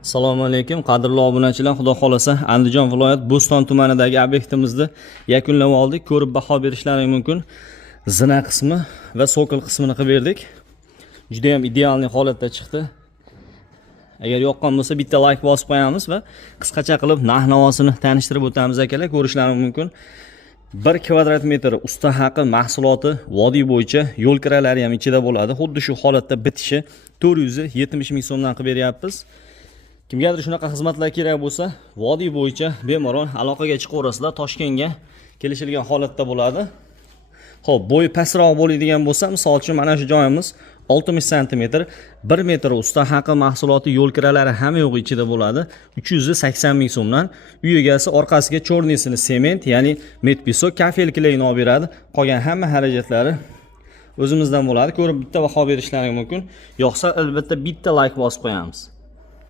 Assalomu alaykum, qadrli obunachilar. Xudo xolasa Andijon viloyat Bo'ston tumanidagi obyektimizni yakunlab oldik. Ko'rib baho berishlaring mumkin. Zina qismi va sokol qismini qilib berdik. Juda ham ideal holatda chiqdi. Agar yoqqan bo'lsa bitta like bosib qo'yamiz va qisqacha qilib narx-navosini tanishtirib o'tamiz akalar. Ko'rishlaring mumkin. 1 kvadrat metr usta haqi mahsuloti vodiy bo'yicha yo'l kiralari ham ichida bo'ladi. Xuddi shu holatda bitishi 470 ming so'mdan qilib beryapmiz. Kimgadir shunaqa xizmatlar kerak bo'lsa, vodiy bo'yicha bemalol aloqaga chiqaverasizlar. Toshkentga kelishilgan holatda bo'ladi. Xo'p, bo'yi pastroq bo'ladigan bo'lsa, misol uchun mana shu joyimiz 60 sm, 1 metr usta haqi mahsuloti yo'l kiralari hamma yo'g'i ichida bo'ladi. 380 ming so'mdan. Uy egasi orqasiga chornisini sement, ya'ni metpisok kafelklayni olib beradi. Qolgan hamma xarajatlari o'zimizdan bo'ladi. Ko'rib bitta baho berishlaring mumkin. Yo'qsa albatta bitta like bosib qo'yamiz.